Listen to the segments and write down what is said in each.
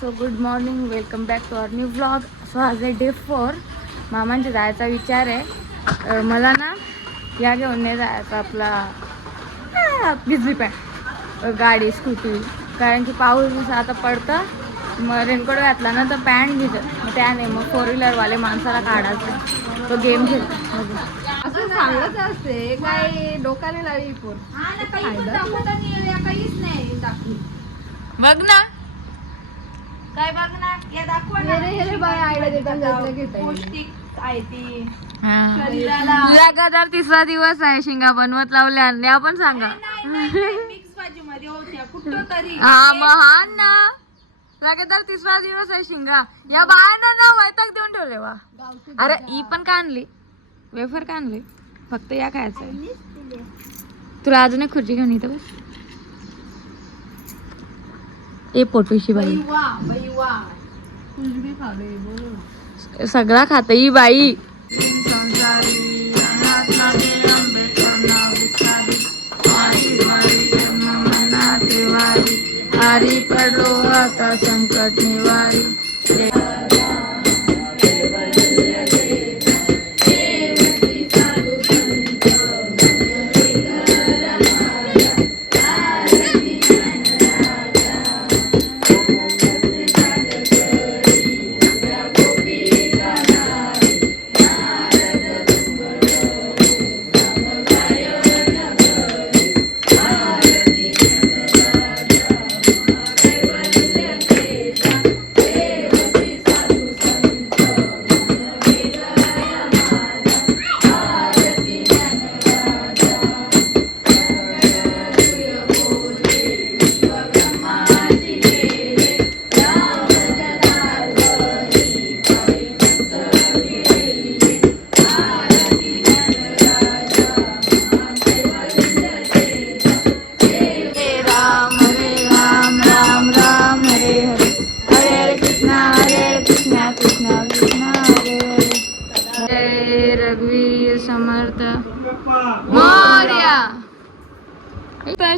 So good morning, welcome back to our new vlog. So आज आहे day 4. मामांच्या जायचा विचार आहे. मला ना या घेऊन नाही जायचं आपला बिझी पॅन्ट गाडी स्कूटी, कारण की पाऊस आता पडतं. मग रेनकोट घातला ना तर पॅन्ट भिजत, मग त्याने मग 4 व्हीलरवाले माणसाला काढायचा तो गेम खेळतो. असं सांगत असते काय डोकाने लावी पोर काहीच नाही दाखवू. बघ ना काय बघ ना या दाखवा ना. हे बाय आयडिया देतात पौष्टिक आहे ती. लगातार 3रा दिवस आहे शिंगा बनवत लावल्या. आपण सांगा मिक्स भाजी मध्ये होत्या कुठं तरी. हा महान ना, लगातार 3रा दिवस आहे शिंगा. या बायानं ना वैताग देऊन ठेवले वा. अरे ही पण का आणली, वेफर का आणली, फक्त या खायचंय. तुला अजून एक खुर्ची घेऊन येतं बस. ए पोटूशी बाई सगळा खात ही बाई. हरी पडो आता संकट निवारी.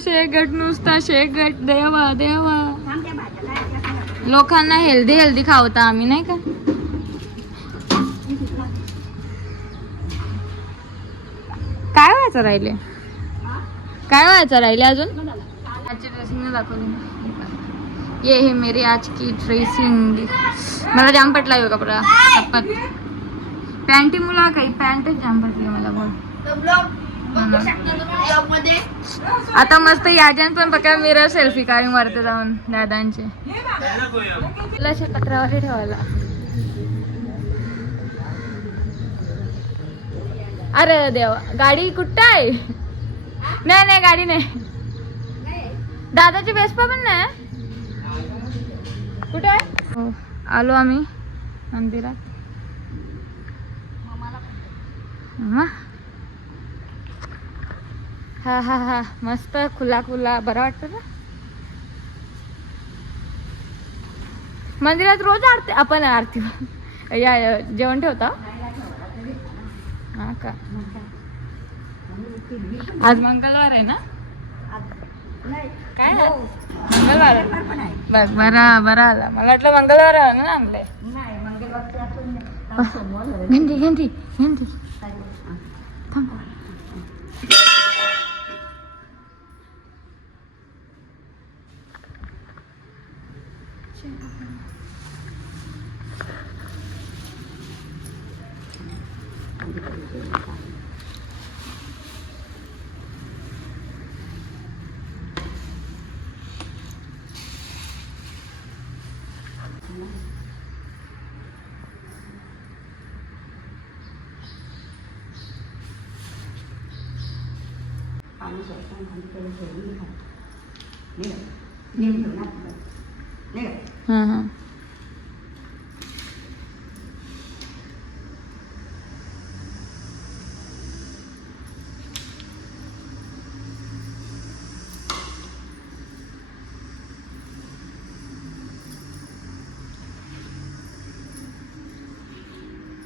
शेगट नुसता शेगट. देवा देवा, लोकांना हेल्दी खावता आम्ही नाही का. काय व्हायचं राहिले, काय व्हायचं राहिले अजून. आजची ड्रेसिंग दाखवली. ये है मेरी आज की ड्रेसिंग. मला जाम पटला हो कपडा. पॅन्टी मुला काही पॅन्टच जाम पटली मला. बोल आता मस्त याजन पण बघा मिरर सेल्फी काढून वरती जाऊन दादांचे. पत्रावरी ठेवायला. अरे देवा, गाडी कुठं आहे. नाही गाडी नाही. दादाची वेस्पा पण नाही. कुठे आहे. हो आलो आम्ही मंदिरात. हा हा हा मस्त खुला बरं वाटतं ना. मंदिरात रोज आरती आपण या जेवण ठेवता. हा का, आज मंगळवार आहे ना. काय मंगळवार बघ. बरा आला. मला वाटलं मंगळवार आहे ना आणलंय. घंटी हाँ हाँ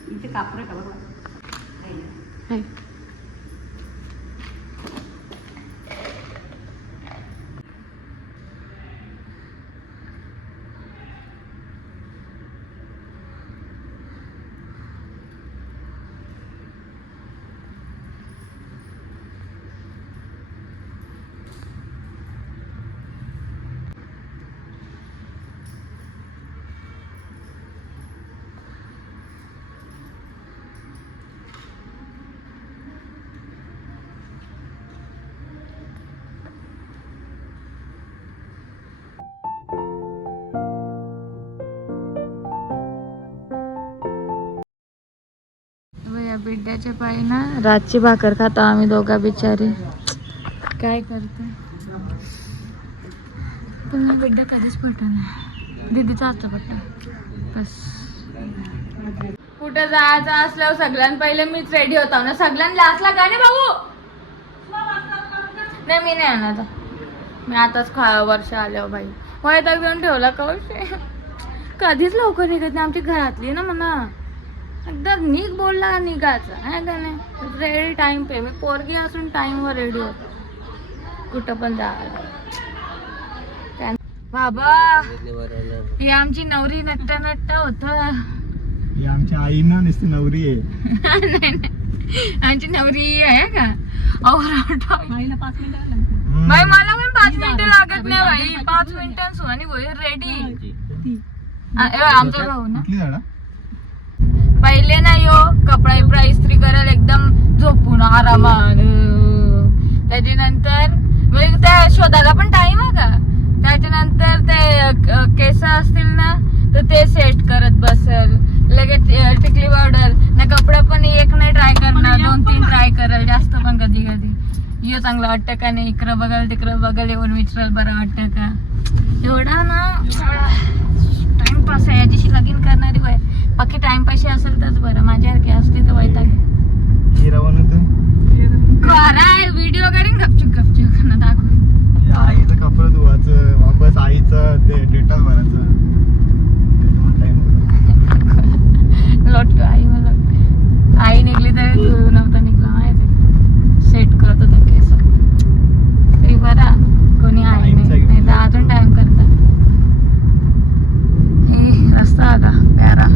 इथे कापड का बघा. बिड्ड्याच्या पायी ना रातची भाकर खातो आम्ही दोघा बिचारी. काय करतो पुन्हा बिड्डा कधीच पटत नाही. दीदीचा हातचा पट्टा बस. कुठं जायचं असल्यावर सगळ्यां पहिले मीच रेडी होता ना. सगळ्यांना लास्टला गाणे भाऊ नाही मी नाही आणत. मी आताच वर्ष आल्यावर बाई वैताग देऊन ठेवला कौशे. कधीच लवकर निघत नाही आमची घरातली ना म्हणा. एकदा निघ बोलला निघायचं आहे का नाही. रेडी टाइम पे. मी पोरगी असून टाइमवर रेडी होतो कुठं पण जायला. बाबा ही आमची नवरी नट्टा नट्टा होत. आमच्या आईना नुसती नवरी आहे. आमची नवरी आहे का. आईला 5 मिनिटं बाई मला पण 5 मिनिटं लागत नाही बाई. 5 मिनिटं सुहानी होईल रेडी. आमचा भाऊ ना कुठली झाडा पहिले ना यो कपडा बिपडा इस्त्री करायला एकदम झोपून आरामात. त्याच्यानंतर म्हणजे त्या शोधायला पण टाइम आहे का. त्याच्यानंतर ते केस असतील ना तर ते सेट करत बसल. लगेच टिकली पावडर ना. कपडा पण एक नाही ट्राय करणार 2-3 ट्राय कराल जास्त पण कधी कधी. यो चांगलं वाटतं का नाही. इकडं बघाल तिकडं बघाल येऊन विचाराल बरं वाटतं का. एवढा ना टाइमपास आहे. याच्याशी लगीन करणारी वय बाकी टाइमपाशी असेल तरच बरं. माझ्यासारखी असली तर वैताग खरा व्हिडिओ करीन गपचूप गपचूप दाखवेन. आईचं कपडं धुवायचं वापस आईचं ते डेटा भरायचं. लोट आई मला आई निघली तरी तू नव्हता निघला माहिती. सेट करत होता केस तरी बरा कोणी आहे नाही तर अजून टाइम करतात. रस्ता आला प्यारा.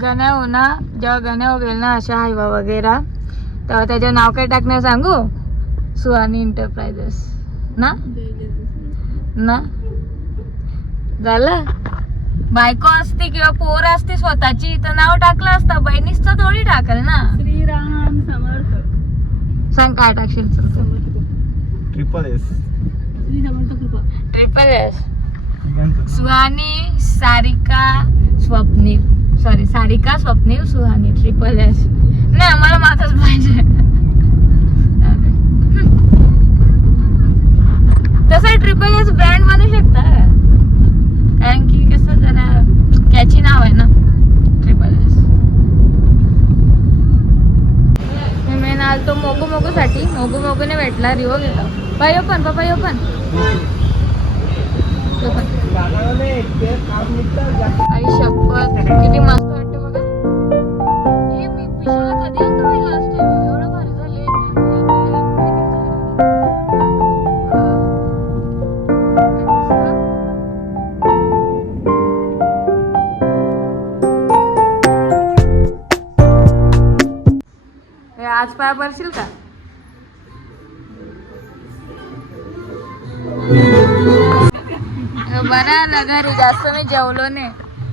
गण्या हो ना जेव्हा गण्या हो गेल ना अशा हायवा वगैरे तेव्हा त्याचं नाव काय टाकणार सांगू. सुहानी एंटरप्राइजेस ना ना झालं. बायको असते किंवा पोर असते स्वतःची तर नाव टाकलं असतं. बहिणीचं थोडी टाकल ना. श्रीराम समर्थ. सांग काय टाकशील. SSS श्री समर्थ कृपा. SSS Suhani Sarika Swapnil. Sorry Sarika Swapnil Suhani SSS. नाही आम्हाला माझंच पाहिजे. तसं SSS ब्रँड बनू शकता कारण की कसं जरा कॅची नाव आहे ना SSS. मी आलतो मोगू मोगू साठी. मोगू मोगूने भेटला रिओ घेतला. पायो पण पप्पा यो पण आई शपथ किती मस्त वाटतं बघा. हे मी पिशाला कधी आणतो बाई लास्ट टाइम. एवढं भारी झाले. आज पाया पडशील का. बरं आलं घरी जास्त मी जेवलो नाही.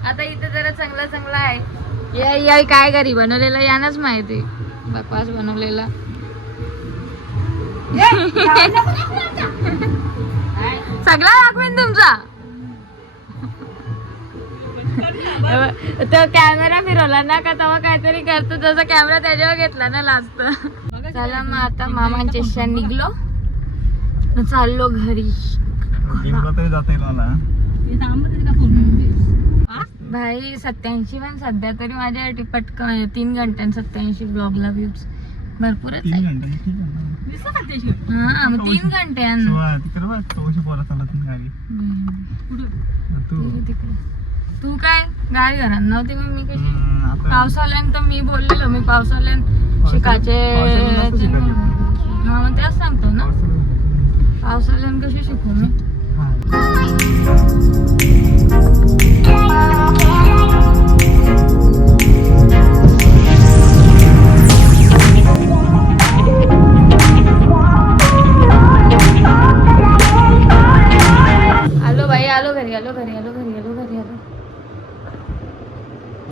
आता इथं जरा चांगलं चांगलं आहे. या काय घरी बनवलेलं यानच माहिती. बकवास बनवलेला. सगळा दाखवेन तुमचा. तो कॅमेरा फिरवला ना का तेव्हा काहीतरी करतो. जसा कॅमेरा त्याच्यावर घेतला ना लास्ट. चला मग आता मामांच्या शेण निघलो चाललो घरी. भाई 87 पण सध्या तरी माझ्यासाठी पटकन 3 घंट्यां 87 ब्लॉगला व्ह्यूज भरपूरच आहे. हा मग 3 घंट्यां तू काय गाडी घरात नव्हती मग मी कशी आता पावसाळ्यात तर मी बोललेलो मी पावसाळ्यात शिकायचे पावसाळ्यात नसतं शिकायचं. हा मग तेच सांगतो ना पावसाळ्यात. पावसाळ्यात कशी शिकू मी हा. आलो बाई आलो घरी आलो घरी आलो घरी आलो घरी आलो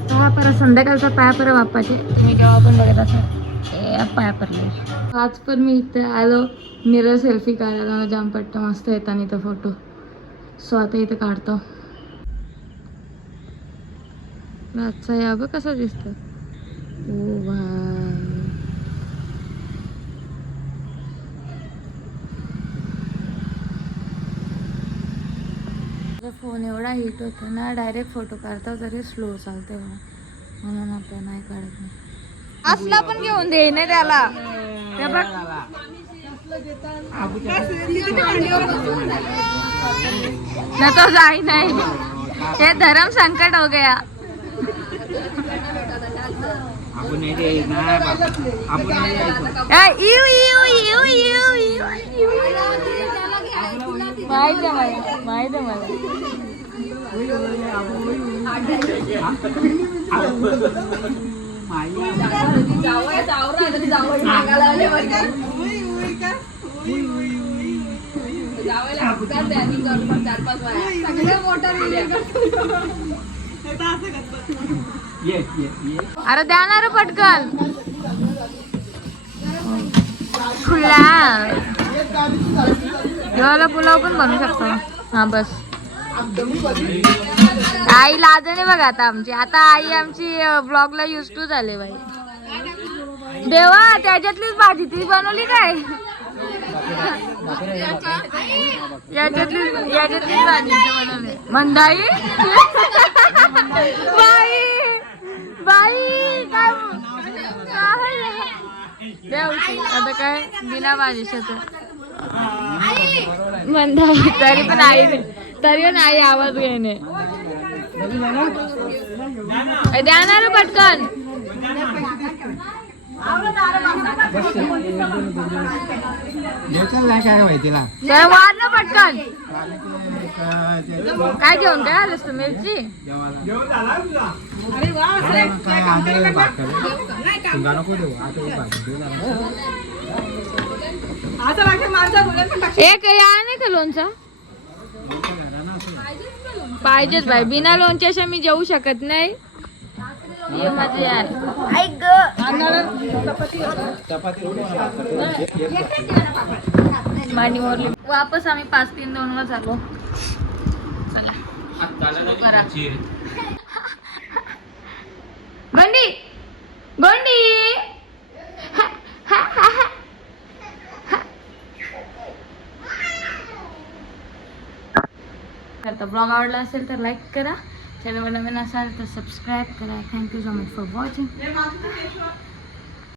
पाया परत संध्याकाळचा पाया परत बाप्पाचे तुम्ही केव्हा पण बघत असाल पाया पडले आज पण मी इथे आलो मिरर सेल्फी काढायला जाम पट्ट मस्त येतात इथं फोटो सो आता इथं काढतो रातचा या बघ कसा दिसतो ओ भाई फोन एवढा हिट होतो ना डायरेक्ट फोटो काढता तरी स्लो चालते म्हणून आता नाही काढत नाही असला पण घेऊन दे ना त्याला ते बघ ना तो जाई नाही हे धर्म संकट हो गया इव इव इव इव इव माहिती मला माहिती मला अरे द्या ना रे पटकन खुला जेवायला पुलाव पण बनवू शकतो हा बस आई लाजणे बघा आता आई आमची ब्लॉगला युज टू झाले बाई देवा त्याच्यातलीच भाजी ती बनवली काय याच्यातलीच भाजी बनवली मंदाई बाई बाई काय देव आता काय बिना भाजीशाच मंदाई तरी पण आई आवाज घेणे द्या ना रे पटकन काय माहितीला जरा वाढ ना पटकन काय घेऊन काय आलंस तू मिरची एक या नाही का लोणचा पाहिजेच बाई बिना लोणच्याशिवाय मी जेवू शकत नाही ये माझे यार मांडी मोरली वापस आम्ही 5-3-2 वर झालो चला गोंडी गोंडी तर ब्लॉग आवडला असेल तर लाईक करा चॅनलवर नवीन असाल तर सबस्क्राईब करा thank you so much for watching